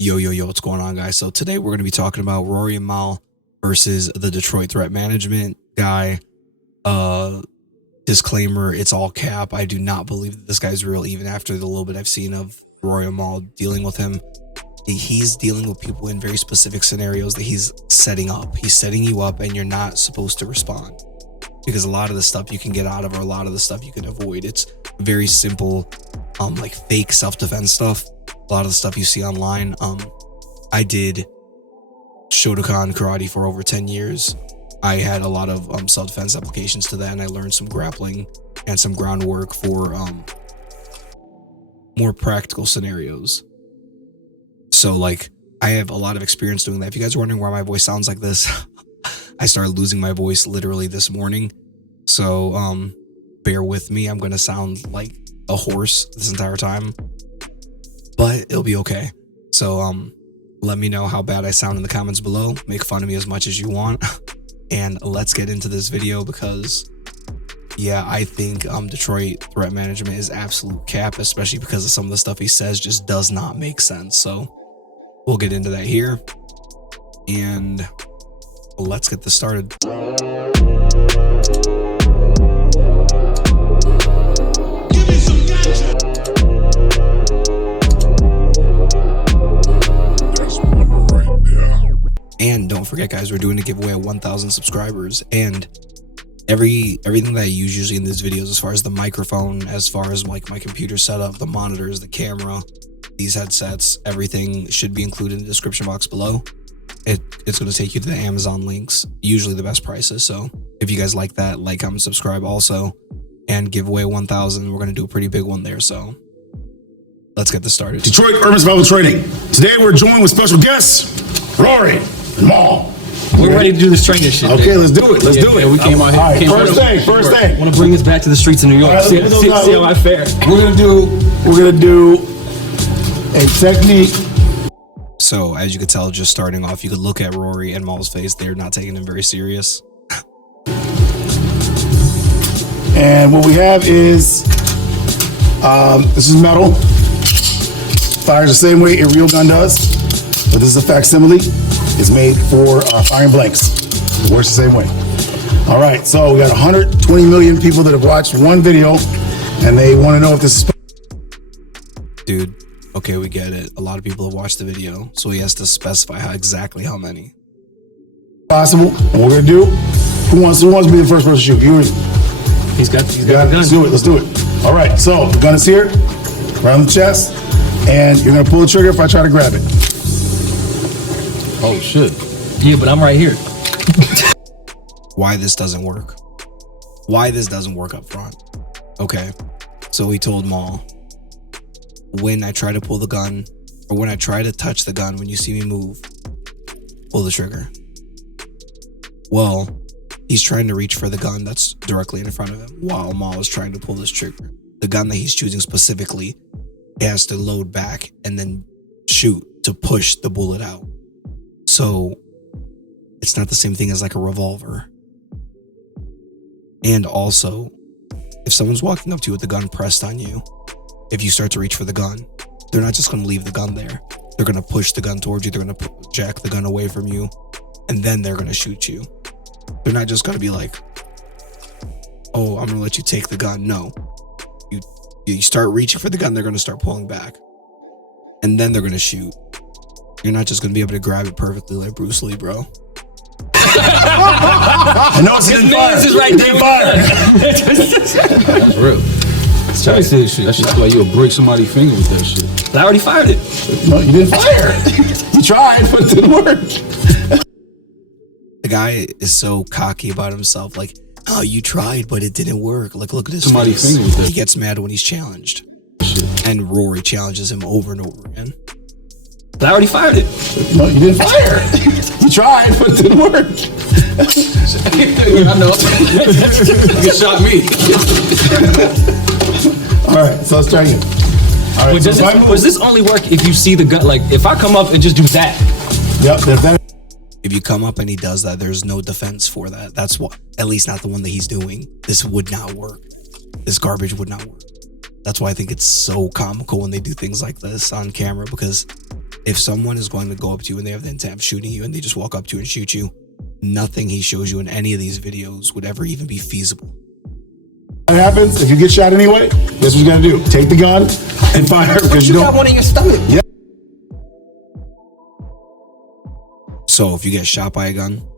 Yo, what's going on, guys? So today we're going to be talking about Rory and Mal versus the Detroit threat management guy. Disclaimer, it's all cap. I do not believe that this guy's real, even after the little bit I've seen of Rory and Mal dealing with him. He's dealing with people in very specific scenarios that he's setting up. He's setting you up and you're not supposed to respond, because a lot of the stuff you can get out of, or a lot of the stuff you can avoid. It's very simple, like fake self-defense stuff. A lot of the stuff you see online. I did Shotokan karate for over 10 years. I had a lot of self-defense applications to that, and I learned some grappling and some groundwork for more practical scenarios. So like, I have a lot of experience doing that. If you guys are wondering why my voice sounds like this, I started losing my voice literally this morning. So bear with me. I'm gonna sound like a horse this entire time, but it'll be okay. So let me know how bad I sound in the comments below. Make fun of me as much as you want. And let's get into this video, because yeah, I think Detroit threat management is absolute cap, especially because of some of the stuff he says just does not make sense. So we'll get into that here, and let's get this started. And don't forget, guys, we're doing a giveaway at 1,000 subscribers, and everything that I use usually in these videos, as far as the microphone, as far as like my computer setup, the monitors, the camera, these headsets, everything should be included in the description box below. It's going to take you to the Amazon links, usually the best prices. So if you guys like that, like, comment, subscribe also, and giveaway 1,000. We're going to do a pretty big one there. So let's get this started. Detroit Urban Survival Training. Today we're joined with special guests, Rory and Mal. We're ready to do this training shit. Okay, let's do it. Let's do it. We came out here. All right, first thing. I want to bring this back to the streets of New York. All right, see how I fare. We're gonna do a technique. So as you could tell, just starting off, you could look at Rory and Mal's face. They're not taking him very serious. And what we have is, this is metal. Fires the same way a real gun does, but this is a facsimile. It's made for firing blanks. It works the same way. All right, so we got 120 million people that have watched one video, and they want to know if this is... Dude, okay, we get it. A lot of people have watched the video, so he has to specify exactly how many. Possible. And we're gonna do, who wants to be the first person to shoot? You or me? He's got a gun. Let's do it. All right, so the gun is here, around the chest, and you're gonna pull the trigger if I try to grab it. Oh shit. Yeah, but I'm right here. Why this doesn't work. Why this doesn't work up front. Okay, so he told Mal, when I try to pull the gun, or when I try to touch the gun, when you see me move, pull the trigger. Well, he's trying to reach for the gun that's directly in front of him while Mal is trying to pull this trigger. The gun that he's choosing specifically has to load back and then shoot to push the bullet out. So it's not the same thing as like a revolver. And also, if someone's walking up to you with the gun pressed on you, if you start to reach for the gun, they're not just going to leave the gun there. They're going to push the gun towards you. They're going to jack the gun away from you, and then they're going to shoot you. They're not just going to be like, oh, I'm going to let you take the gun. No. You start reaching for the gun, they're going to start pulling back. And then they're going to shoot. You're not just going to be able to grab it perfectly like Bruce Lee, bro. I know it's in fire. Is right there. That's real. That's shit. That's just like you'll break somebody's finger with that shit. I already fired it. No, you didn't fire. You tried, but it didn't work. The guy is so cocky about himself, like, oh, you tried, but it didn't work. Like, look at his Somebody's face. finger with that He gets mad when he's challenged. shit. And Rory challenges him over and over again. I already fired it. No, you didn't fire. You tried, but it didn't work. I know. You shot me. All right, so let's try again. All right, Does this only work if you see the gun? Like, if I come up and just do that? Yep, that. If you come up and he does that, there's no defense for that. That's what, at least not the one that he's doing. This would not work. This garbage would not work. That's why I think it's so comical when they do things like this on camera, because If someone is going to go up to you and they have the intent of shooting you and they just walk up to you and shoot you, nothing he shows you in any of these videos would ever even be feasible. What happens if you get shot anyway? This is what you gotta do. Take the gun and fire because you don't. got one in your stomach. Yeah. So if you get shot by a gun,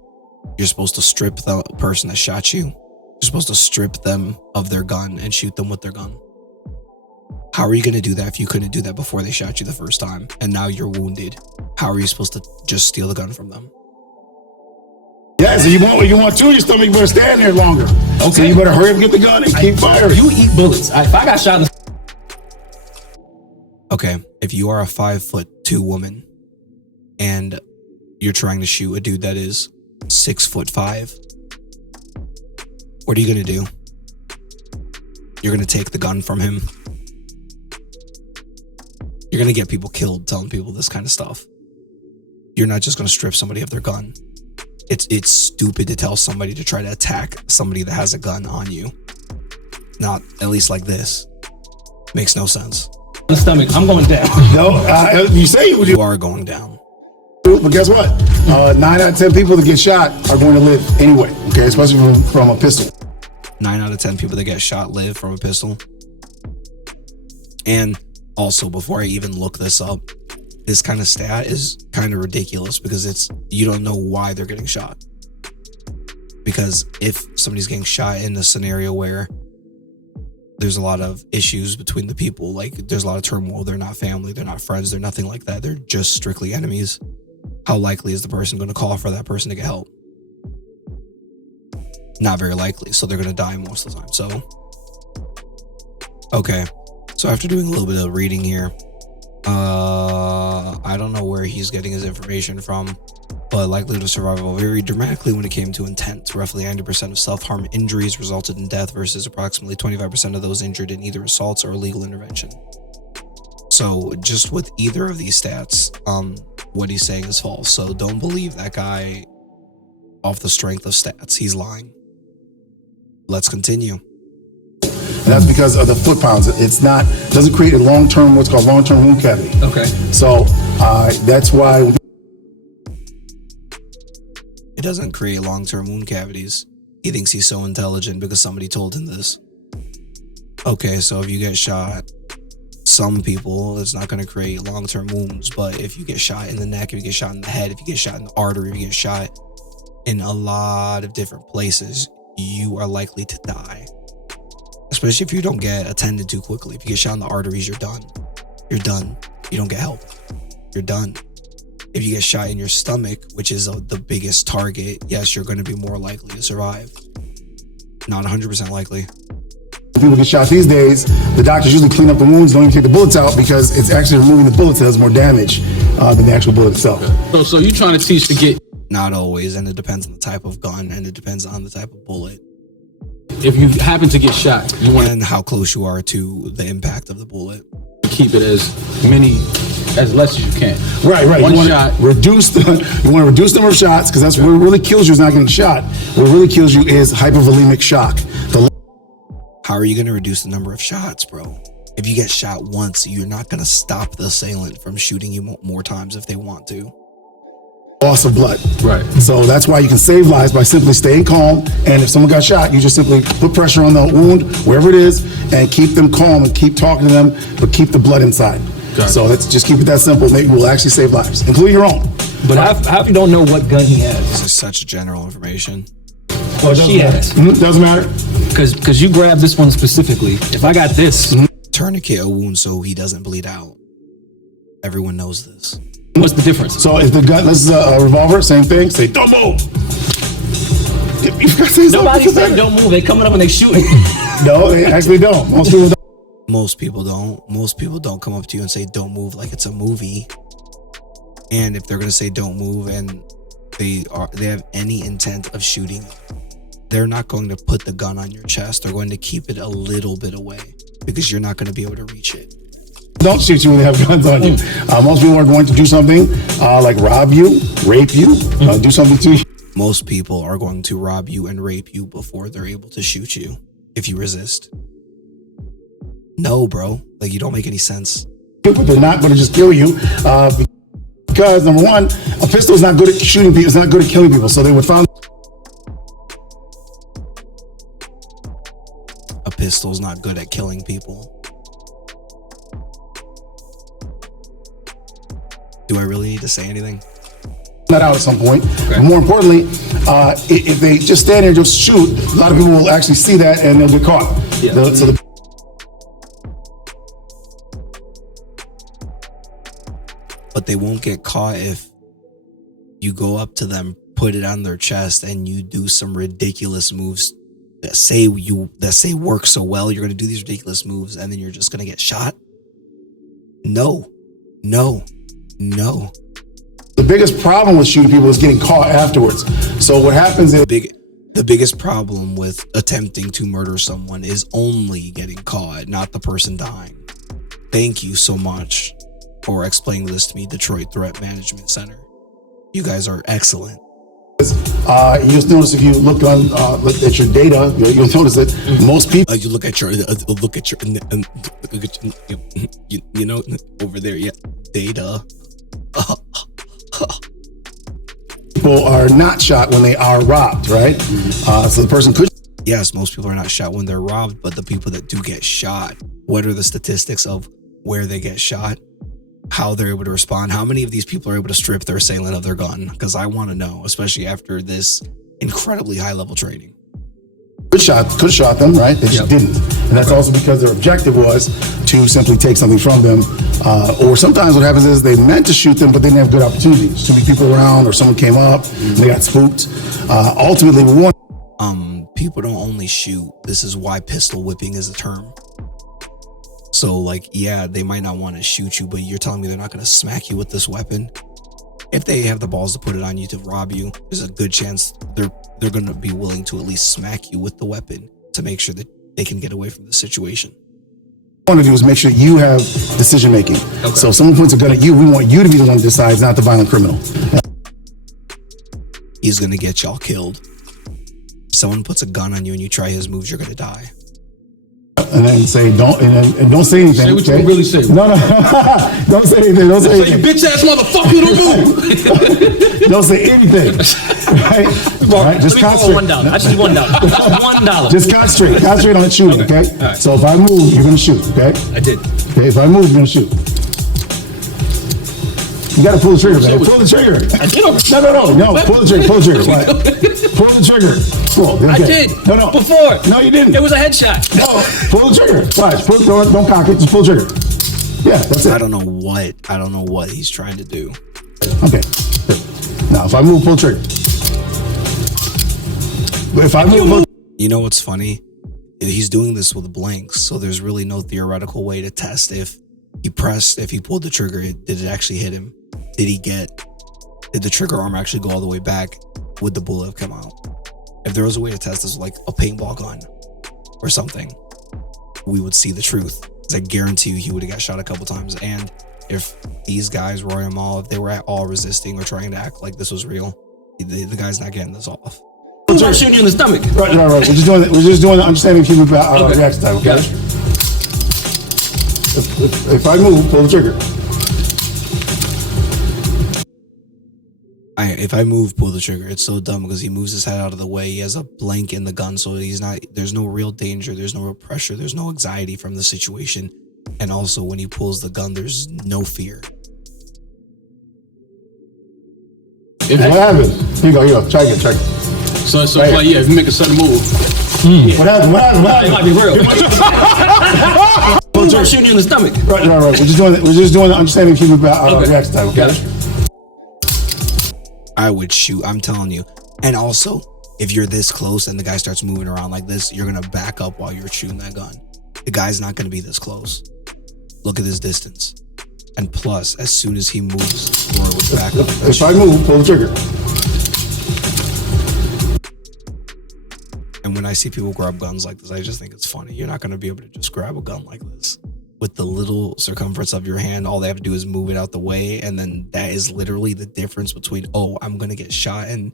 you're supposed to strip the person that shot you. You're supposed to strip them of their gun and shoot them with their gun. How are you going to do that if you couldn't do that before they shot you the first time and now you're wounded? How are you supposed to just steal the gun from them? Yeah, so you want what you want to, your stomach, you better stand there longer. Okay. So you better hurry up and get the gun and keep firing. You eat bullets. If I got shot in the... Okay, if you are a 5'2" woman and you're trying to shoot a dude that is 6'5", what are you going to do? You're going to take the gun from him. You're going to get people killed telling people this kind of stuff. You're not just going to strip somebody of their gun. It's stupid to tell somebody to try to attack somebody that has a gun on you. Not at least like this. Makes no sense. The stomach, I'm going down. No, you say you are going down. But guess what? 9 out of 10 people that get shot are going to live anyway. Okay, especially from a pistol. 9 out of 10 people that get shot live from a pistol. And also, before I even look this up, this kind of stat is kind of ridiculous because you don't know why they're getting shot. Because if somebody's getting shot in a scenario where there's a lot of issues between the people, like there's a lot of turmoil, they're not family, they're not friends, they're nothing like that, they're just strictly enemies, how likely is the person going to call for that person to get help? Not very likely, so they're going to die most of the time. So, okay. So after doing a little bit of reading here, I don't know where he's getting his information from, but likelihood of survival varied dramatically when it came to intent. Roughly 90% of self-harm injuries resulted in death versus approximately 25% of those injured in either assaults or illegal intervention. So just with either of these stats, what he's saying is false. So don't believe that guy off the strength of stats. He's lying. Let's continue. And that's because of the foot pounds. Doesn't create a long-term, what's called long-term wound cavity. Okay. So that's why. It doesn't create long-term wound cavities. He thinks he's so intelligent because somebody told him this. Okay, so if you get shot, some people, it's not going to create long-term wounds, but if you get shot in the neck, if you get shot in the head, if you get shot in the artery, if you get shot in a lot of different places, you are likely to die. Especially if you don't get attended to quickly. If you get shot in the arteries, you're done. You're done. You don't get help. You're done. If you get shot in your stomach, which is the biggest target, yes, you're going to be more likely to survive. Not 100% likely. People get shot these days, the doctors usually clean up the wounds, don't even take the bullets out because it's actually removing the bullets that does more damage than the actual bullet itself. So you're trying to teach to get... Not always, and it depends on the type of gun, and it depends on the type of bullet. If you happen to get shot, you want and how close you are to the impact of the bullet. to keep it as less as you can. Right. One you want shot. to reduce the number of shots because that's what really kills you is not getting shot. What really kills you is hypovolemic shock. How are you going to reduce the number of shots, bro? If you get shot once, you're not going to stop the assailant from shooting you more times if they want to. Loss of blood. Right. So that's why you can save lives by simply staying calm. And if someone got shot, you just simply put pressure on the wound, wherever it is, and keep them calm and keep talking to them, but keep the blood inside. So let's just keep it that simple. Maybe we'll actually save lives, including your own. But how if you don't know what gun he has? This is such general information. Well, she has. Doesn't matter. Because you grabbed this one specifically. If I got this. Tourniquet a wound so he doesn't bleed out. Everyone knows this. What's the difference? So if the gun, this is a revolver, same thing. Say, don't move. Nobody said don't move. They coming up and they shooting. No, they actually don't. Most people don't. Most people don't come up to you and say don't move like it's a movie. And if they're gonna say don't move and they have any intent of shooting, they're not going to put the gun on your chest. They're going to keep it a little bit away because you're not going to be able to reach it. Don't shoot you when they have guns on you. Most people are going to do something like rob you, rape you, do something to you. Most people are going to rob you and rape you before they're able to shoot you if you resist. No, bro. Like, you don't make any sense. But they're not going to just kill you. Because number one, a pistol is not good at shooting people. It's not good at killing people. So they would find a pistol's not good at killing people. Do I really need to say anything? that out at some point. Okay. But more importantly, if they just stand there and just shoot, a lot of people will actually see that and they'll get caught. Yeah. But they won't get caught if you go up to them, put it on their chest, and you do some ridiculous moves that say work so well. You're going to do these ridiculous moves and then you're just going to get shot. No. The biggest problem with shooting people is getting caught afterwards. So what happens is the biggest problem with attempting to murder someone is only getting caught, not the person dying. Thank you so much for explaining this to me, Detroit Threat Management Center. You guys are excellent. You just notice if you look at your data, you'll notice that most people. You look at your you know, over there, yeah, data. People are not shot when they are robbed, right? So the person could. Yes, most people are not shot when they're robbed, but the people that do get shot, what are the statistics of where they get shot? How they're able to respond? How many of these people are able to strip their assailant of their gun? Because I want to know, especially after this incredibly high level training. Could have shot them, right? They just didn't. And that's also because their objective was to simply take something from them. Or sometimes what happens is they meant to shoot them, but they didn't have good opportunities. Too many people around, or someone came up and they got spooked. Ultimately, we want. People don't only shoot. This is why pistol whipping is a term. So, like, yeah, they might not want to shoot you, but you're telling me they're not going to smack you with this weapon? If they have the balls to put it on you to rob you, there's a good chance they're going to be willing to at least smack you with the weapon to make sure that they can get away from the situation. What we want to do is make sure you have decision making. Okay. So if someone points a gun at you, we want you to be the one who decides, not the violent criminal. He's going to get y'all killed. If someone puts a gun on you and you try his moves, you're going to die. And then say don't say anything. Say what you really say. No, don't say anything. Don't say anything. Bitch ass motherfucker, don't move. Don't say anything. Right? Just concentrate. $1. I just need $1. Just concentrate on shooting. Okay. Right. So if I move, you're gonna shoot. Okay. I did. Okay. If I move, you're gonna shoot. You gotta pull the trigger, man. Pull the trigger. I did. No. Pull the trigger. Pull the trigger. Pull. Okay. I did. No. Before. No, you didn't. It was a headshot. No. Pull the trigger. Watch. Don't cock it. Just pull the trigger. Yeah, that's it. I don't know what he's trying to do. Okay. Now, if I move, pull the trigger. But if I move, you know what's funny? He's doing this with blanks, so there's really no theoretical way to test if he pulled the trigger, did it actually hit him? Did the trigger arm actually go all the way back? Would the bullet have come out? If there was a way to test this, like a paintball gun or something, we would see the truth. Because I guarantee you he would have got shot a couple times. And if these guys, Rory and Mal, if they were at all resisting or trying to act like this was real, the guy's not getting this off. I'm shooting you in the stomach. Right. We're just doing the understanding human reaction time, okay? If I move, pull the trigger. If I move, pull the trigger. It's so dumb because he moves his head out of the way. He has a blank in the gun, so there's no real danger. There's no real pressure. There's no anxiety from the situation. And also when he pulls the gun, there's no fear. What happens? Here you go. Try again. So right. Like, if you make a sudden move. Yeah. What happened? It might be real. I'm shooting you in the stomach. Right. We're just doing the understanding human reaction time, okay? I would shoot, I'm telling you. And also, if you're this close and the guy starts moving around like this, you're going to back up while you're shooting that gun. The guy's not going to be this close. Look at this distance. And plus, as soon as he moves, Rory would back up. If I move, pull the trigger. And when I see people grab guns like this, I just think it's funny. You're not going to be able to just grab a gun like this. With the little circumference of your hand, all they have to do is move it out the way. And then that is literally the difference between, oh, I'm going to get shot and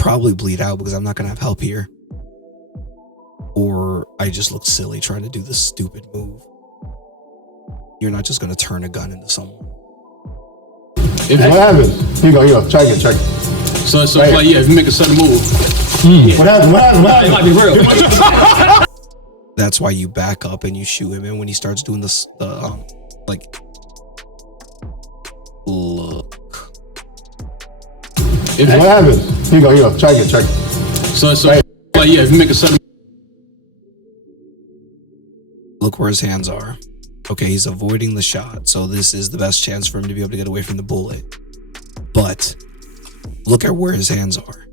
probably bleed out because I'm not going to have help here. Or I just look silly trying to do this stupid move. You're not just going to turn a gun into someone. What happened? Here you go. Check it. So it's like, yeah, if you make a sudden move. What happened? It might be real. That's why you back up and you shoot him. And when he starts doing this, like, look. What happened? Here you go. Check it. So it's like, yeah, if you make a sudden. Look where his hands are. Okay, he's avoiding the shot. So this is the best chance for him to be able to get away from the bullet. But look at where his hands are.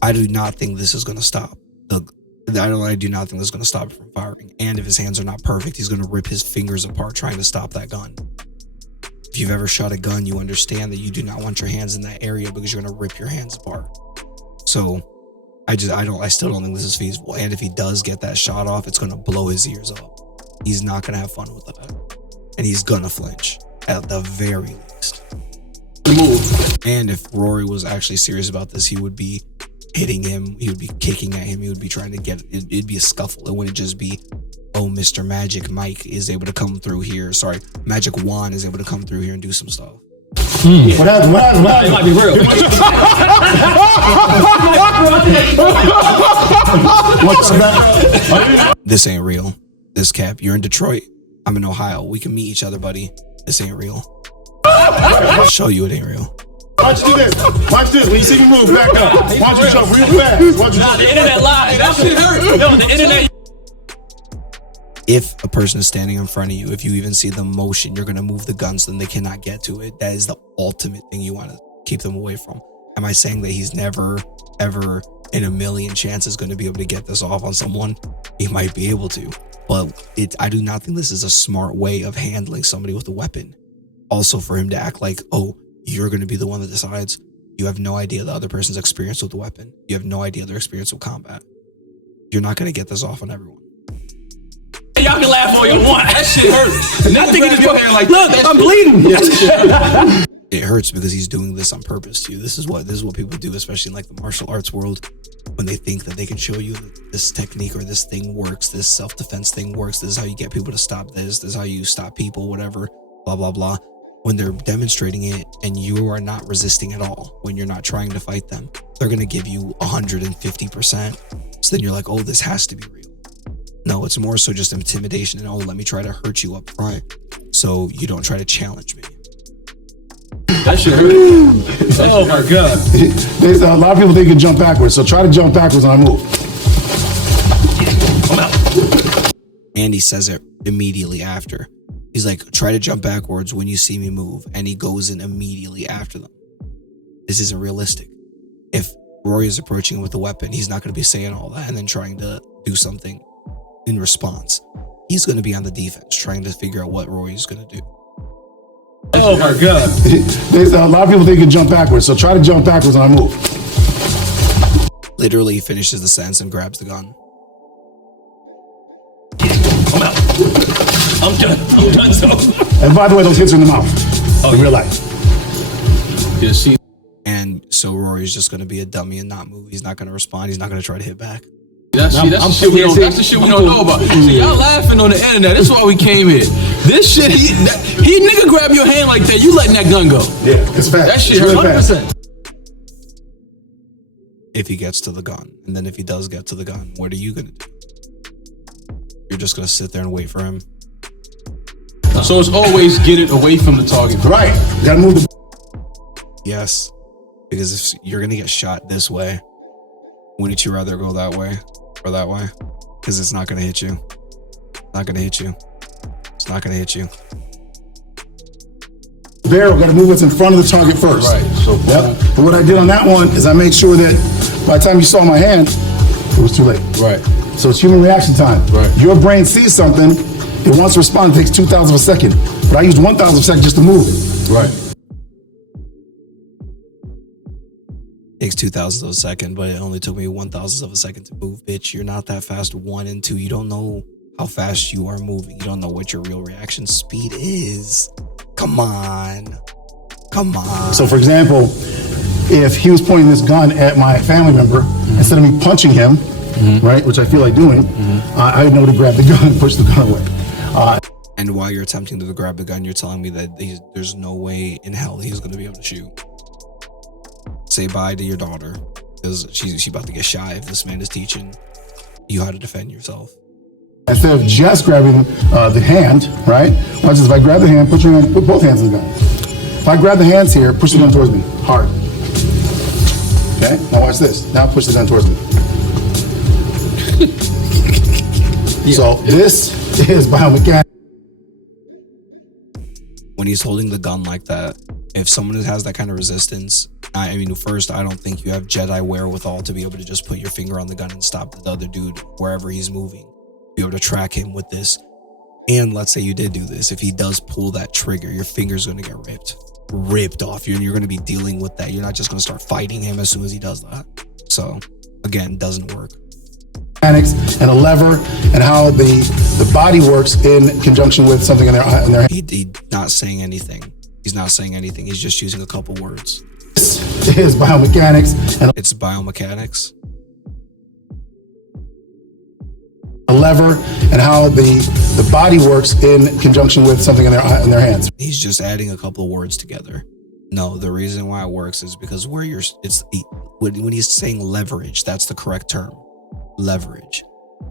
I do not think this is going to stop. I do not think this is going to stop him from firing. And if his hands are not perfect, he's going to rip his fingers apart trying to stop that gun. If you've ever shot a gun, you understand that you do not want your hands in that area because you're going to rip your hands apart. So I still don't think this is feasible. And if he does get that shot off, it's going to blow his ears up. He's not going to have fun with that. And he's going to flinch at the very least. And if Rory was actually serious about this, he would be hitting him. He would be kicking at him. He would be trying to get, it'd be a scuffle. It wouldn't just be, oh, Mr. Magic Mike is able to come through here. Sorry, Magic Juan is able to come through here and do some stuff. What happened? It might be real. This ain't real. This cap. You're in Detroit. I'm in Ohio. We can meet each other, buddy. This ain't real. I'll show you it ain't real. Watch this. When you see me move, back up. Watch you jump real fast. The internet live. That shit hurt. No, the internet. If a person is standing in front of you, if you even see the motion, you're going to move the gun so then they cannot get to it. That is the ultimate thing you want to keep them away from. Am I saying that he's never, ever in a million chances going to be able to get this off on someone? He might be able to, but I do not think this is a smart way of handling somebody with a weapon. Also, for him to act like, oh, you're going to be the one that decides. You have no idea the other person's experience with the weapon. You have no idea their experience with combat. You're not going to get this off on everyone. Y'all can laugh all you want. That shit hurts. Nigga grab your hand like, look, I'm bleeding. It hurts because he's doing this on purpose to you. This is what people do, especially in like the martial arts world, when they think that they can show you that this technique or this thing works, this self-defense thing works, this is how you get people to stop this is how you stop people, whatever, blah, blah, blah. When they're demonstrating it and you are not resisting at all, when you're not trying to fight them, they're going to give you 150%. So then you're like, oh, this has to be real. No, it's more so just intimidation and, oh, let me try to hurt you up front so you don't try to challenge me. That shit hurt. Oh my God. There's a lot of people think you can jump backwards, so try to jump backwards when I move. I'm out. And he says it immediately after. He's like, try to jump backwards when you see me move. And he goes in immediately after them. This isn't realistic. If Rory is approaching him with a weapon, he's not going to be saying all that and then trying to do something in response. He's going to be on the defense, trying to figure out what Rory's going to do. Oh my God. There's a lot of people think you can jump backwards, so try to jump backwards when I move. Literally finishes the sentence and grabs the gun. I'm out. I'm done. So. And by the way, those hits are in the mouth. Oh, in real life. Yeah, see. And so Rory's just going to be a dummy and not move. He's not going to respond. He's not going to try to hit back. That's the shit we don't know about. See, y'all laughing on the internet. That's why we came here. This shit, he nigga grab your hand like that. You letting that gun go. Yeah, it's fast. That shit it's hurt. really 100%. If he gets to the gun, and then if he does get to the gun, what are you going to do? You're just going to sit there and wait for him. So it's always get it away from the target. Right. You gotta move the. Yes. Because if you're going to get shot this way, wouldn't you rather go that way or that way? Because it's not going to hit you. Not going to hit you. It's not going to hit you. Barrel, gotta move what's in front of the target first. Right. So, yep. But what I did on that one is I made sure that by the time you saw my hand, it was too late. Right. So it's human reaction time. Right. Your brain sees something, it wants to respond, it takes 2,000 of a second. But I used 1,000 of a second just to move it. Right. Takes 2,000 of a second, but it only took me 1,000 of a second to move, bitch. You're not that fast. 1 and 2, you don't know how fast you are moving. You don't know what your real reaction speed is. Come on. Come on. So for example, if he was pointing this gun at my family member, instead of me punching him, right, which I feel like doing, I know to grab the gun and push the gun away. And while you're attempting to grab the gun, you're telling me that there's no way in hell he's going to be able to shoot. Say bye to your daughter, because she's about to get shy if this man is teaching you how to defend yourself. Instead of just grabbing the hand, right? Watch this. If I grab the hand, put both hands in the gun. If I grab the hands here, push the gun towards me, hard. Okay, now watch this. Now push the gun towards me. So this is biomechanics. When he's holding the gun like that, if someone has that kind of resistance, I mean, first, I don't think you have Jedi wherewithal to be able to just put your finger on the gun and stop the other dude wherever he's moving. Be able to track him with this. And let's say you did do this. If he does pull that trigger, your finger's going to get ripped off. You're going to be dealing with that. You're not just going to start fighting him as soon as he does that. So, again, doesn't work. And a lever, and how the body works in conjunction with something in their hand. He's not saying anything. He's not saying anything. He's just using a couple words. This is biomechanics. And it's biomechanics. A lever, and how the body works in conjunction with something in their hands. He's just adding a couple of words together. No, the reason why it works is because when he's saying leverage, that's the correct term. Leverage.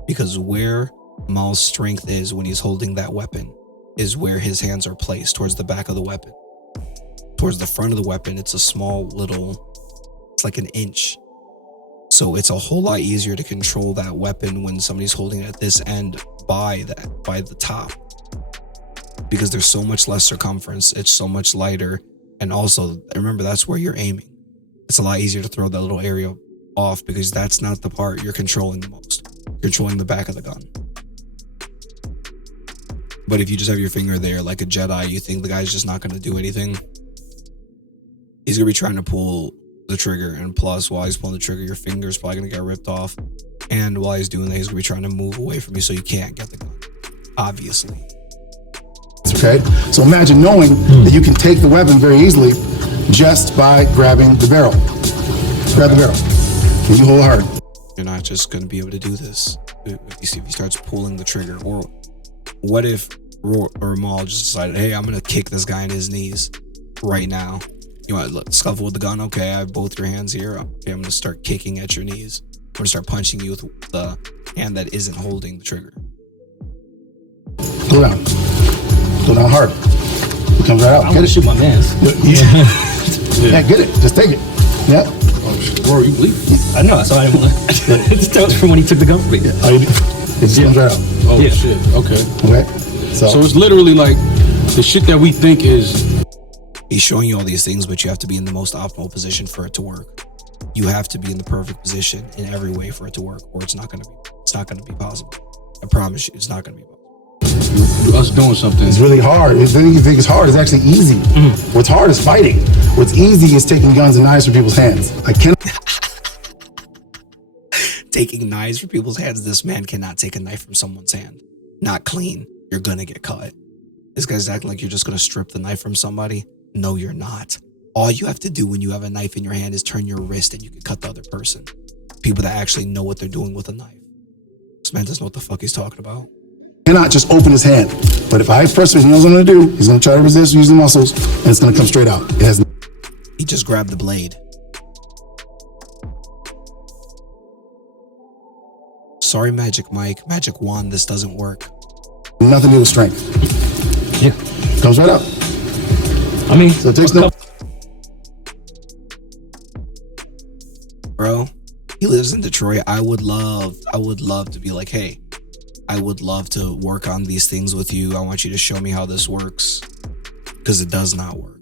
Because where Maul's strength is when he's holding that weapon is where his hands are placed, towards the back of the weapon. Towards the front of the weapon, it's a small little, it's like an inch. So it's a whole lot easier to control that weapon when somebody's holding it at this end by the top. Because there's so much less circumference, it's so much lighter. And also, remember, that's where you're aiming. It's a lot easier to throw that little area off because that's not the part you're controlling the most. You're controlling the back of the gun. But if you just have your finger there like a Jedi, you think the guy's just not going to do anything. He's going to be trying to pull the trigger, and plus while he's pulling the trigger, your finger's probably going to get ripped off. And while he's doing that, he's going to be trying to move away from you so you can't get the gun. Obviously. Okay, so imagine knowing that you can take the weapon very easily just by grabbing the barrel. Grab the barrel. And you hold hard. You're not just going to be able to do this. If he starts pulling the trigger, or what if Rory or Maul just decided, hey, I'm going to kick this guy in his knees right now. You want to scuffle with the gun? Okay, I have both your hands here. Okay, I'm going to start kicking at your knees. I'm going to start punching you with the hand that isn't holding the trigger. Go down. Go down hard. It comes right out. I'm going to shoot my mans. Yeah, get it. Just take it. Yeah. Rory, you bleed? I know, so I didn't want to. It's toast from when he took the gun from me. It just comes right out. Oh, shit. Okay. Okay. So it's literally like the shit that we think is. He's showing you all these things, but you have to be in the most optimal position for it to work. You have to be in the perfect position in every way for it to work, or it's not going to be possible. I promise you, it's not going to be possible. Us doing something. It's really hard. The thing you think is hard is actually easy. What's hard is fighting. What's easy is taking guns and knives from people's hands. I cannot. Taking knives from people's hands. This man cannot take a knife from someone's hand. Not clean. You're going to get cut. This guy's acting like you're just going to strip the knife from somebody. No, you're not. All you have to do when you have a knife in your hand is turn your wrist and you can cut the other person. People that actually know what they're doing with a knife. This man doesn't know what the fuck he's talking about. Cannot just open his hand. But if I press him, he knows what I'm going to do. He's going to try to resist using the muscles, and it's going to come straight out. He just grabbed the blade. Sorry, Magic Mike, Magic Juan, this doesn't work. Nothing to do with strength. Yeah. Comes right out. I mean, So it takes no. Bro, he lives in Detroit. I would love to be like, hey, I would love to work on these things with you. I want you to show me how this works. Because it does not work.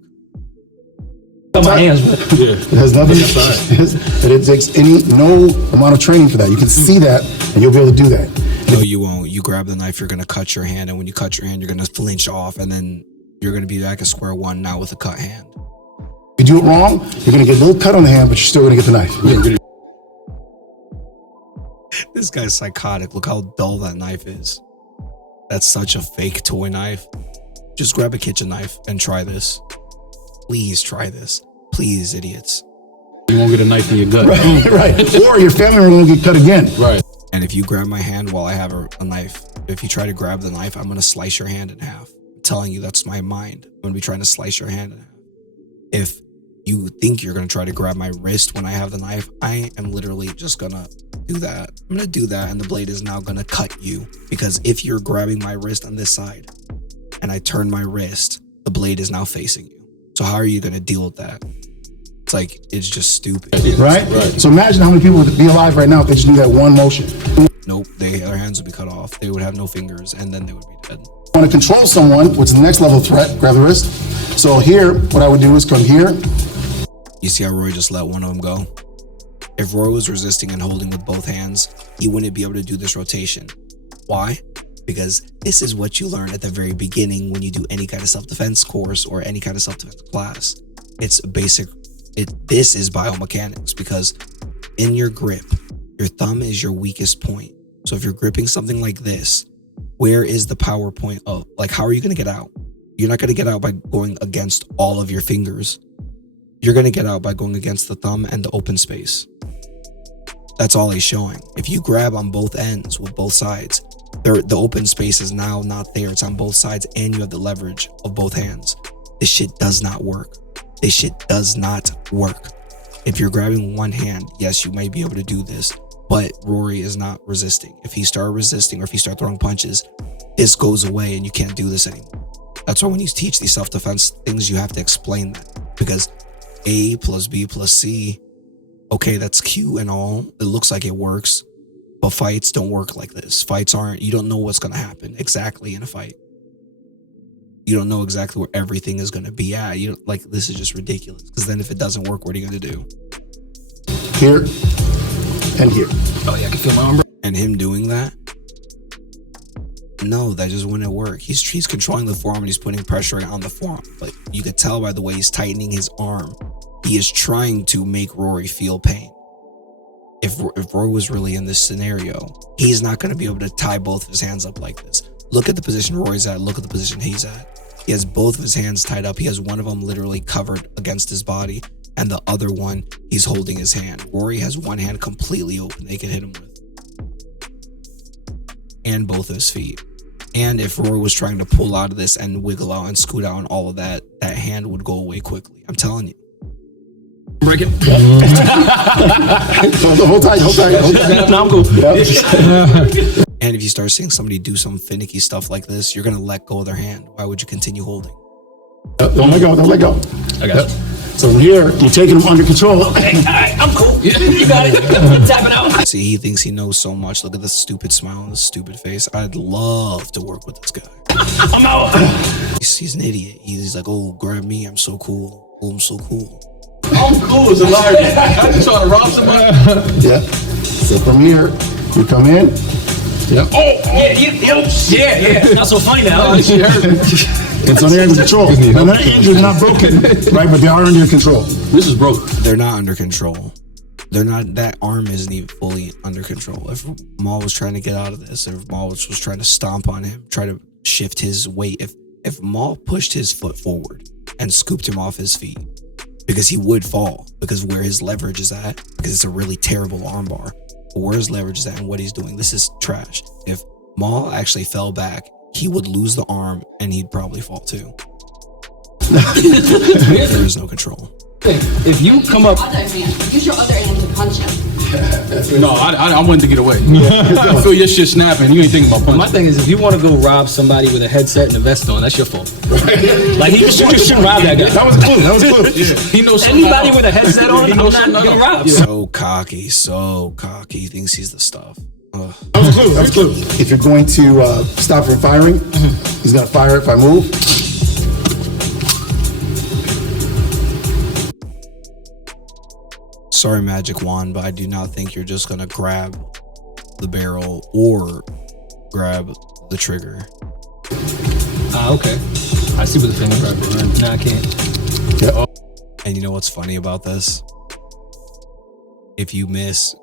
my hands, but It has nothing. It takes no amount of training for that. You can see that, and you'll be able to do that. No, you won't. You grab the knife, you're going to cut your hand. And when you cut your hand, you're going to flinch off. And then you're going to be back at square one now with a cut hand. If you do it wrong, you're going to get a little cut on the hand, but you're still going to get the knife. This guy's psychotic. Look how dull that knife is. That's such a fake toy knife. Just grab a kitchen knife and try this. Please try this. Please, idiots. You won't get a knife in your gut. Right. Or your family member will get cut again. Right. And if you grab my hand while I have a knife if you try to grab the knife, I'm going to slice your hand in half. I'm telling you, that's my mind. I'm going to be trying to slice your hand in half. If you think you're going to try to grab my wrist when I have the knife, I am literally just going to do that. I'm going to do that, and the blade is now going to cut you. Because if you're grabbing my wrist on this side and I turn my wrist, the blade is now facing you. So how are you going to deal with that? It's like, it's just stupid. Right? So imagine how many people would be alive right now if they just do that one motion. Nope, their hands would be cut off. They would have no fingers, and then they would be dead. Want to control someone, which is the next level of threat, grab the wrist. So here, what I would do is come here. You see how Rory just let one of them go? If Rory was resisting and holding with both hands, he wouldn't be able to do this rotation. Why? Because this is what you learn at the very beginning when you do any kind of self-defense course or any kind of self-defense class. It's basic. This is biomechanics, because in your grip, your thumb is your weakest point. So if you're gripping something like this, where is the power point of, like, how are you going to get out? You're not going to get out by going against all of your fingers. You're going to get out by going against the thumb and the open space. That's all he's showing. If you grab on both ends with both sides, the open space is now not there. It's on both sides, and you have the leverage of both hands. This shit does not work. This shit does not work. If you're grabbing one hand, yes, you might be able to do this, but Rory is not resisting. If he started resisting, or if he started throwing punches, this goes away and you can't do this anymore. That's why when you teach these self-defense things, you have to explain that, because A plus B plus C, okay, that's Q and all. It looks like it works, but fights don't work like this. Fights aren't, you don't know what's going to happen exactly in a fight. You don't know exactly where everything is going to be at. You don't, like, this is just ridiculous, because then if it doesn't work, what are you going to do? Here and here. Oh yeah, I can feel my arm. And him doing that, no, that just wouldn't work. He's controlling the forearm and he's putting pressure on the forearm, but you could tell by the way he's tightening his arm, he is trying to make Rory feel pain. If Rory was really in this scenario, he's not going to be able to tie both of his hands up like this. Look at the position Rory's at. Look at the position he's at. He has both of his hands tied up. He has one of them literally covered against his body, and the other one, he's holding his hand. Rory has one hand completely open they can hit him with, and both of his feet. And if Rory was trying to pull out of this and wiggle out and scoot out and all of that, that hand would go away quickly. I'm telling you. Break it. Hold tight. No, I'm cool. Yep. And if you start seeing somebody do some finicky stuff like this, you're going to let go of their hand. Why would you continue holding? Don't let go. Don't let go. I got you. So from here, you're taking them under control. Okay, all right, I'm cool. You got it. Tapping out. See, he thinks he knows so much. Look at the stupid smile on the stupid face. I'd love to work with this guy. I'm out. He's an idiot. He's like, oh, grab me. I'm so cool. Oh, I'm so cool. I'm cool as a liar. I just trying to rob somebody. Yeah. So from here, you come in. Yeah. Oh, yeah. Not so funny now. She hurt. And so they're in control. They're not injured, they're not broken, right? But they are under your control. This is broke. They're not under control. They're not, that arm isn't even fully under control. If Maul was trying to get out of this, if Maul was trying to stomp on him, try to shift his weight, if Maul pushed his foot forward and scooped him off his feet, because he would fall, because where his leverage is at, because it's a really terrible armbar, but where his leverage is at and what he's doing, this is trash. If Maul actually fell back, he would lose the arm and he'd probably fall too. There is no control. If you come up, Other hand. Use your other hand to punch him. No, I wanted to get away. I feel your shit snapping. You ain't thinking about punching. my thing is, if you want to go rob somebody with a headset and a vest on, that's your fault. Like, he shouldn't rob that guy. That was a clue. That was a clue. Yeah. He knows something. Anybody with a headset on, He I'm knows not something getting else. robbed. So cocky. He thinks he's the stuff. Ugh. That was a clue. That was a clue. If you're going to stop from firing, he's going to fire if I move. Sorry, Magic Juan, but I do not think you're just gonna grab the barrel or grab the trigger. Okay. I see what the finger grab is. Nah, I can't. Yep. And you know what's funny about this? If you miss,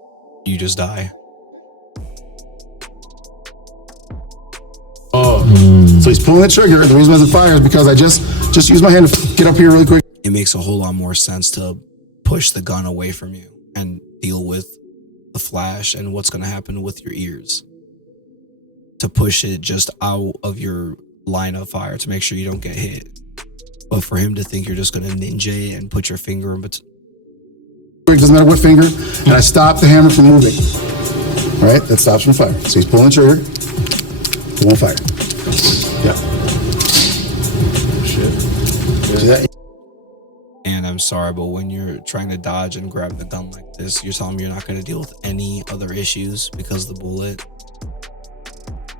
you just die. So he's pulling the trigger. The reason he doesn't fire is because I just used my hand to get up here really quick. It makes a whole lot more sense to push the gun away from you and deal with the flash and what's going to happen with your ears. to push it just out of your line of fire to make sure you don't get hit. But for him to think you're just gonna ninja it and put your finger in between. It doesn't matter what finger, and I stop the hammer from moving. All right, that stops from fire. So he's pulling the trigger, it won't fire. Yeah. Shit. See that? And I'm sorry, but when you're trying to dodge and grab the gun like this, you're telling me you're not gonna deal with any other issues because of the bullet.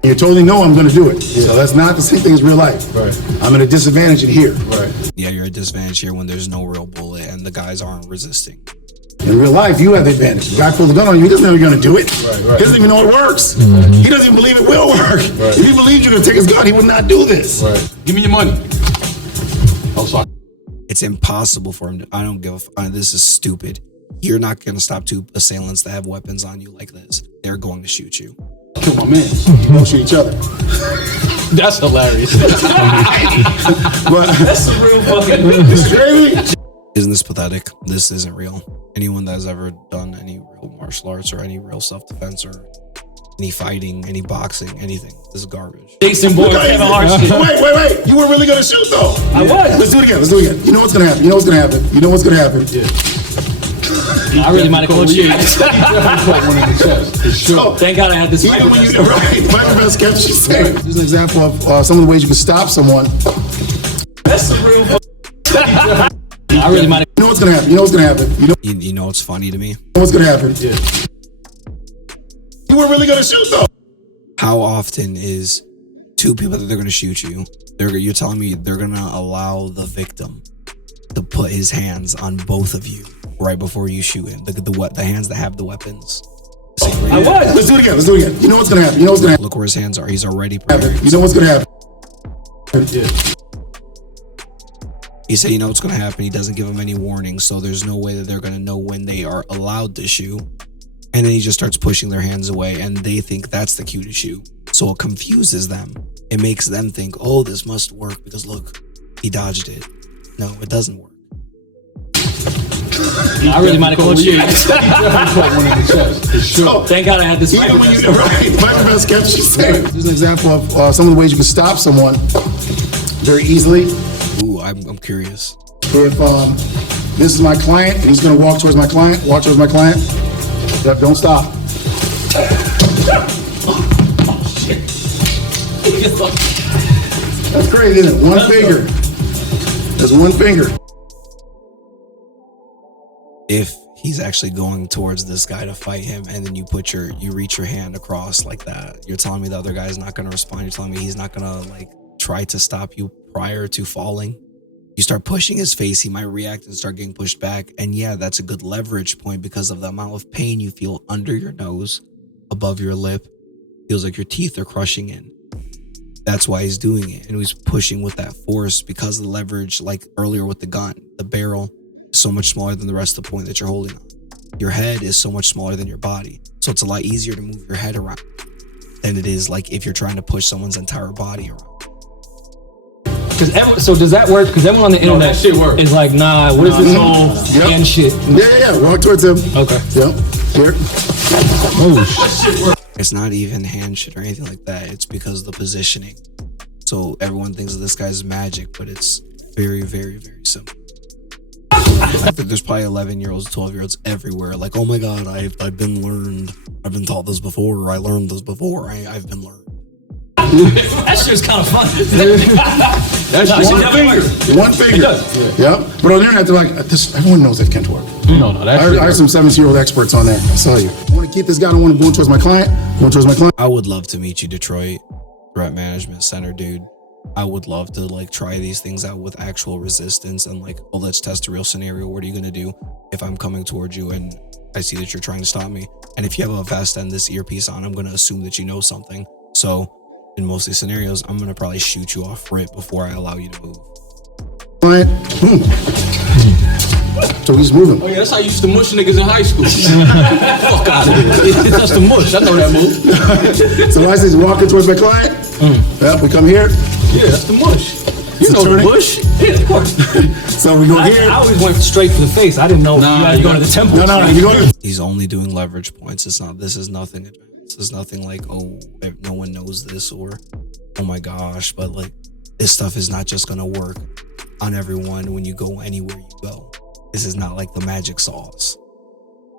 You totally know I'm gonna do it. So that's not the same thing as real life. Right. I'm at a disadvantage in here. Right. Yeah, you're at a disadvantage here when there's no real bullet and the guys aren't resisting. In real life, you have the advantage. The guy pulls the gun on you, he doesn't know you're gonna do it. Right. He doesn't even know it works. He doesn't even believe it will work. Right. If he believed you're gonna take his gun, he would not do this. Right. Give me your money. Oh, sorry. It's impossible for him to, I don't give a this is stupid. You're not gonna stop two assailants that have weapons on you like this. They're going to shoot you. Kill my man. Don't shoot each other. That's hilarious. But That's a real fucking. it's crazy. Isn't this pathetic? This isn't real. Anyone that has ever done any real martial arts or any real self-defense or any fighting, any boxing, anything, this is garbage. Jason Bourne, Kevin Hart shit. Wait. You were really gonna shoot though. I was. Let's do it again. You know what's gonna happen. You know what's gonna happen. Yeah. I really might have called you. Caught one in the chest. For sure. Thank God I had this fight. Even when you right, my best kept you safe. There's an example of some of the ways you can stop someone. That's a real. I really might have. You know what's gonna happen. You know what's funny to me? What's gonna happen. Yeah. You were really gonna shoot though. How often is two people that they're gonna shoot you? You're telling me they're gonna allow the victim to put his hands on both of you right before you shoot him? The hands that have the weapons. I was. Let's do it again. You know what's gonna happen. Look where his hands are. He's already prepared. You know what's gonna happen. Yeah. He said, you know what's going to happen. He doesn't give them any warning, so there's no way that they're going to know when they are allowed to shoot. And then he just starts pushing their hands away, and they think that's the cue to shoot. So it confuses them. It makes them think, oh, this must work because look, he dodged it. No, it doesn't work. I really might have called you. Caught one in the chest. For sure. Thank God I had this fight. Even when you right, my best kept you safe. There's an example of some of the ways you can stop someone very easily. Ooh, I'm curious. If this is my client and he's gonna walk towards my client, yep, don't stop. That's crazy, isn't it? One finger. There's one finger. If he's actually going towards this guy to fight him, and then you reach your hand across like that, you're telling me the other guy's not gonna respond. You're telling me he's not gonna like try to stop you prior to falling. You start pushing his face, he might react and start getting pushed back. And yeah, that's a good leverage point because of the amount of pain you feel under your nose, above your lip. Feels like your teeth are crushing in. That's why he's doing it. And he's pushing with that force because of the leverage, like earlier with the gun. The barrel is so much smaller than the rest of the point that you're holding on. Your head is so much smaller than your body. So it's a lot easier to move your head around than it is like if you're trying to push someone's entire body around. So does that work? Because everyone on the internet that shit work. is like, nah, what is this whole hand shit? Yeah. Walk towards him. Okay. Yep. Here. It's not even hand shit or anything like that. It's because of the positioning. So everyone thinks that this guy's magic, but it's very, very, very simple. I think there's probably 11-year-olds, 12-year-olds everywhere. Like, oh my God, I've been learned. I've been taught this before. Or I learned this before. I've been learned. That shit's kind of fun. That's One finger. Yep. But on the internet, they're like, everyone knows that can't work. No, that's I have some 17-year-old experts on there. I saw you. I want to keep this guy. I don't want to go towards my client. I would love to meet you, Detroit Threat Management Center, dude. I would love to like try these things out with actual resistance and like, oh, let's test a real scenario. What are you gonna do if I'm coming towards you and I see that you're trying to stop me? And if you have a vest and this earpiece on, I'm gonna assume that you know something. So in most of these scenarios, I'm gonna probably shoot you off rip before I allow you to move. Client. So he's moving. Oh yeah, that's how you used to mush niggas in high school. Fuck out of here. That's the mush. I know that move. So I say he's walking towards my client. Yep, we come here. Yeah, that's the mush. You know the bush? Yeah, of course. So we go here. I always went straight for the face. I didn't know you guys go to the temple. No, you go to. He's only doing leverage points. This is nothing advanced. This is nothing like, oh, no one knows this, or oh my gosh, but like this stuff is not just gonna work on everyone when you go anywhere you go. This is not like the magic sauce.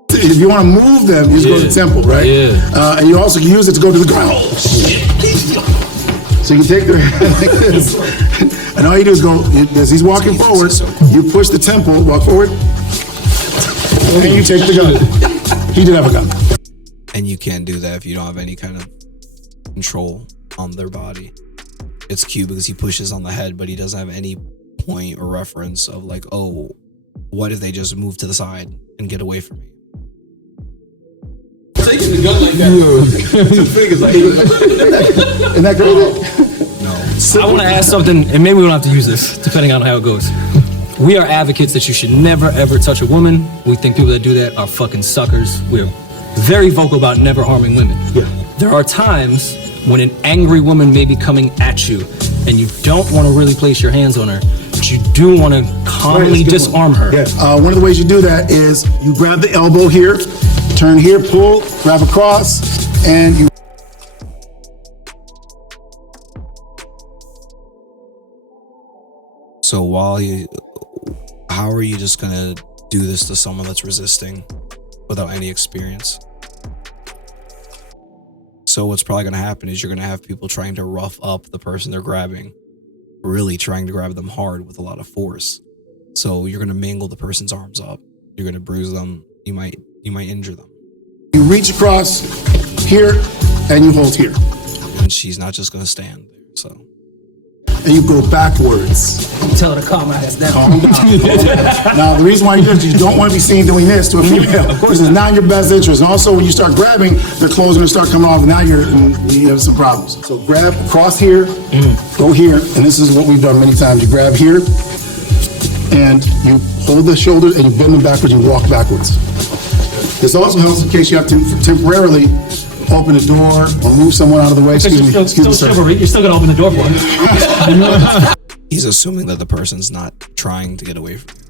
If you want to move them, you just go to the temple, right? Yeah. And you also can use it to go to the ground. So you can take their hand like this, and all you do is go, as he's walking forward, you push the temple, walk forward, and you take the gun. He did have a gun. And you can't do that if you don't have any kind of control on their body. It's cute because he pushes on the head, but he doesn't have any point or reference of like, oh, what if they just move to the side and get away from me? Taking the gun like that. Two fingers like that. Isn't that crazy? No. I want to ask something, and maybe we don't have to use this, depending on how it goes. We are advocates that you should never, ever touch a woman. We think people that do that are fucking suckers. We're very vocal about never harming women. Yeah. There are times when an angry woman may be coming at you, and you don't want to really place your hands on her, but you do want to calmly disarm her. Yeah. One of the ways you do that is you grab the elbow here, turn here, pull, grab across, and you. So how are you just gonna do this to someone that's resisting without any experience? So what's probably gonna happen is you're gonna have people trying to rough up the person they're grabbing, really trying to grab them hard with a lot of force. So you're gonna mangle the person's arms up. You're gonna bruise them. You might injure them. You reach across here, and you hold here, And she's not just gonna stand there. So and you go backwards. Tell her to calm her ass down. Calm down. Now, the reason why you do this is you don't want to be seen doing this to a female. Of course, it's not in your best interest. And also, when you start grabbing, their clothes are going to start coming off, and now you have some problems. So grab across here, go here, and this is what we've done many times. You grab here, and you hold the shoulders, and you bend them backwards, and you walk backwards. This also helps in case you have to temporarily open the door or move someone out of the way. Excuse me, Still sir. chivalry. You're still gonna open the door for him. he's assuming that the person's not trying to get away from you.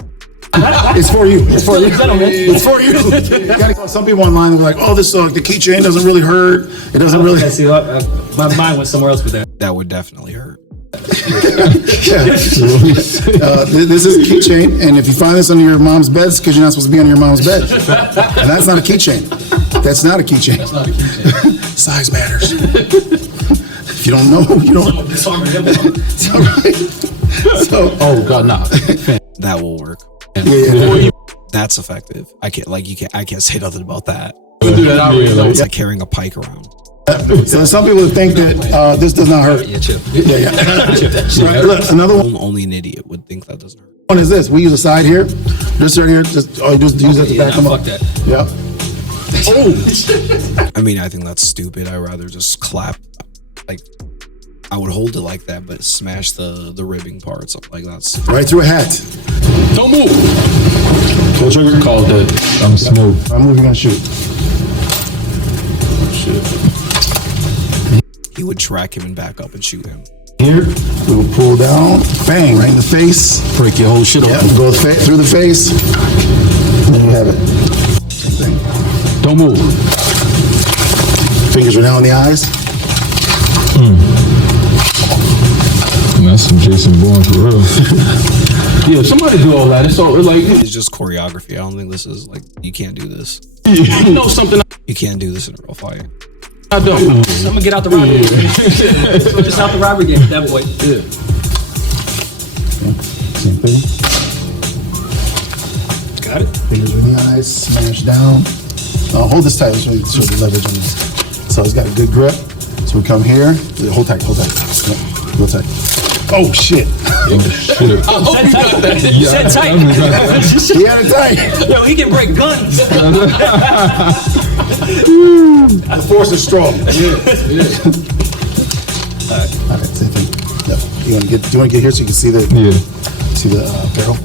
It's for you. It's for you. Gentlemen. It's for you. Some people online are like, "Oh, this the keychain doesn't really hurt. It doesn't really." I see, my mind went somewhere else with that. That would definitely hurt. Yeah. This is a keychain, and if you find this under your mom's bed, it's because you're not supposed to be under your mom's bed. And that's not a keychain. That's not a keychain. That's not a keychain. Size matters. If you don't know, you don't. It's all right. So, Oh God, nah. That will work. yeah. That's effective. I can't say nothing about that. We do that already. It's like carrying a pike around. So some people think that this does not hurt. Yeah, chill. Yeah. Right, look, another Only an idiot would think that doesn't hurt. one is this. We use a side here. This right here. Just use it to back them Fuck up. that. Yeah. I mean, I think that's stupid. I'd rather just clap. Like, I would hold it like that, but smash the ribbing parts. Like that's Right through a hat. Don't move. Pull trigger. Call dead. I'm smooth. I'm moving on shoot. Shit. he would track him and back up and shoot him. Here, we will pull down, bang, right in the face. Break your whole shit Yeah, open. go through the face. And then you have it. Same thing. Don't move. Fingers are now in the eyes. That's some Jason Bourne for real. Yeah, somebody do all that. It's all like It's just choreography. I don't think this is like you can't do this. you know something You can't do this in a real fight. I don't. I'm gonna get out the robbery. Just out the robbery game, that boy. Yeah. Same thing. Got it. Fingers are in the eyes, smash down. Hold this tight, so we show the leverage on this. So it's got a good grip. So we come here. Hold tight, hold tight. Yeah, real tight. Oh, shit. Oh, shit. Said tight. Said tight. He had it tight. Yo, he can break guns. The force is strong. Yeah. All right, same thing. Yep. Do you want to get here so you can see the barrel?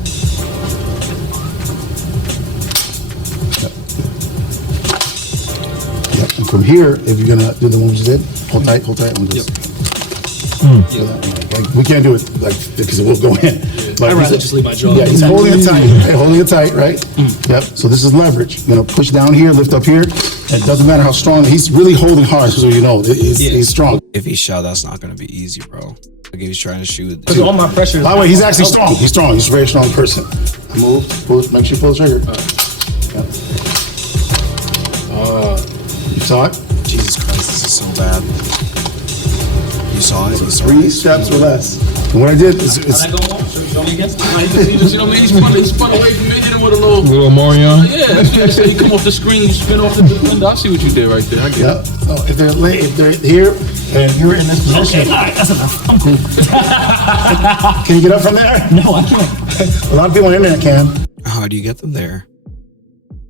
Yep. And from here, if you're gonna do the one we just did, hold tight, and just. Like, we can't do it like because it will go in. I'd rather just leave my jaw. Yeah, he's holding it tight. Holding it tight, right? Yep. So this is leverage. You're gonna push down here, lift up here. And it doesn't matter how strong. He's really holding hard, so you know he's strong. If he shot, that's not gonna be easy, bro. Like if he's trying to shoot. Because all my pressure. By the way, he's actually strong. He's strong. He's a very strong person. Move. Pull. Make sure you pull the trigger. Yep. You saw it? Jesus Christ, this is so bad. You saw it? 3 steps or less. And what I did is Can I go home? Show me again? You know what I mean? He spun away from me, hit him with a little Marion. Yeah, so you come off the screen, you spin off the window. I see what you did right there. I get yep. So if they're here and you're in this position. Okay, all right, that's enough. I'm cool. Can you get up from there? No, I can't. A lot of people on the internet can. How do you get them there?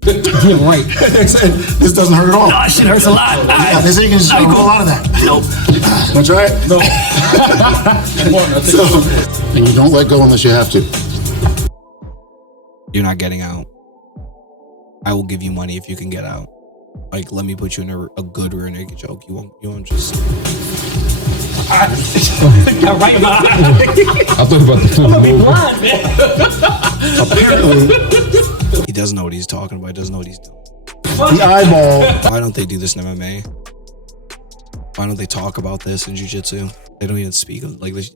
Yeah, right. This doesn't hurt at all. No, that shit hurts a lot. All right. Yeah, they say you can just roll a lot of that. Nope. Wanna try it? No. So, and you don't let go unless you have to. You're not getting out. I will give you money if you can get out. Like, let me put you in a good rear naked choke. You won't just. Got right in my eye. I thought about the I'm gonna be blind, man. Apparently, He doesn't know what he's talking about. He doesn't know what he's doing. the eyeball. Why don't they do this in MMA? Why don't they talk about this in jiu-jitsu? They don't even speak of like this.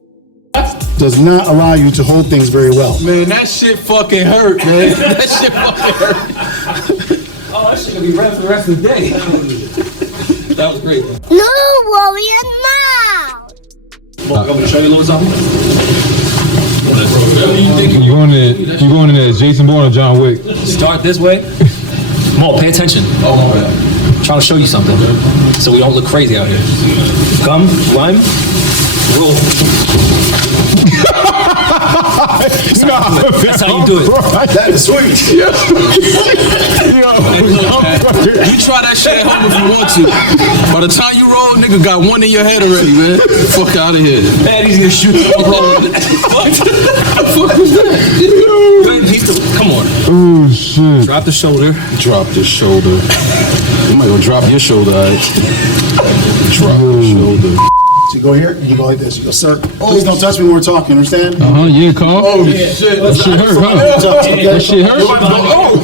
Does not allow you to hold things very well. Man, that shit fucking hurt, man. That shit fucking hurt. Oh, that shit gonna be red for the rest of the day. That was great. No, Warrior, now! I'm gonna show you a little something. You going in there as Jason Bourne or John Wick? Start this way. Mo, pay attention. Oh, my bad. I'm trying to show you something so we don't look crazy out here. Come, rhyme, roll. That's how you do it. That is sweet. You try that shit at home if you want to. By the time you roll, nigga got one in your head already, man. Fuck out of here. Man, he's gonna shoot the roll. What the fuck was that? Come on. Oh shit. Drop the shoulder. Drop the shoulder. You might go drop your shoulder, alright? Drop the shoulder. So you go here and you go like this. You go, sir, please don't touch me when we're talking, understand? Yeah, Carl. Oh shit. That shit hurt, huh? That shit hurt.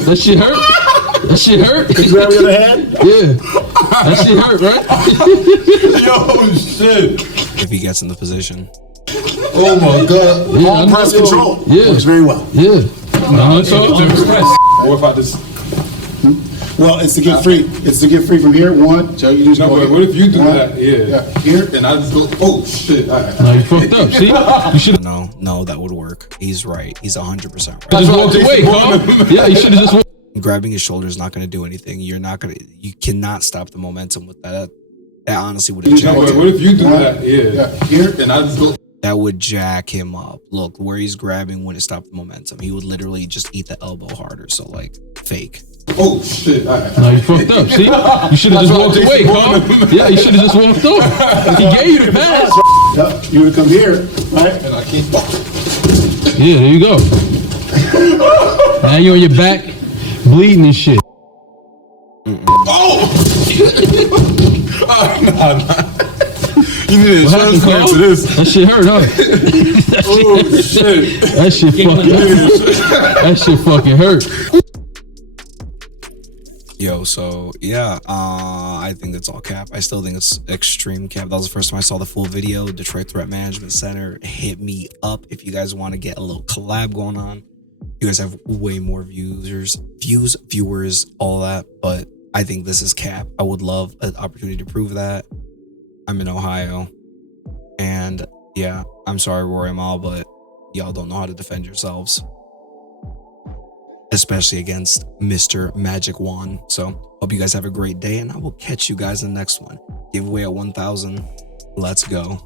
That shit hurt. That shit hurt. You grab the other hand. Yeah. That shit hurt, right? Yo, shit. If he gets in the position. Oh my God. Yeah, All press control. Yeah. Works very well. Yeah. What if I just... Well, it's to get free. It's to get free from here. One, so you just No, go but here. what if you do One, that? Yeah. Here. And I just go, oh shit. All right. Now you fucked up. See? You should No, that would work. He's right. He's 100% right. have just walked away, Carl. Yeah, you should have just walked. Grabbing his shoulder is not going to do anything. You cannot stop the momentum with that. That honestly would No, jack but him. what if you do One, that? Yeah. Here. And I just go, That would jack him up. Look, where he's grabbing wouldn't stop the momentum. He would literally just eat the elbow harder. So like fake. oh shit. All right. Now you fucked up. See? You should have just walked away, Carl. Yeah, you should have just walked off. He gave you the pass. Yep. You would come here, right? And I can't. Yeah, there you go. Now you're on your back, bleeding and shit. Oh! Nah. You need an What happened, insurance claim Carl? for this. That shit hurt, huh? Oh shit. That shit fucking. That shit fucking hurt. Yo, so yeah, I think that's all cap. I still think it's extreme cap. That was the first time I saw the full video. Detroit Threat Management Center, hit me up if you guys want to get a little collab going on. You guys have way more viewers, all that, but I think this is cap. I would love an opportunity to prove that. I'm in Ohio, and yeah, I'm sorry, Rory Mal, but y'all don't know how to defend yourselves, especially against Mr. Magic Juan. So hope you guys have a great day, and I will catch you guys in the next one. Giveaway at 1,000. Let's go.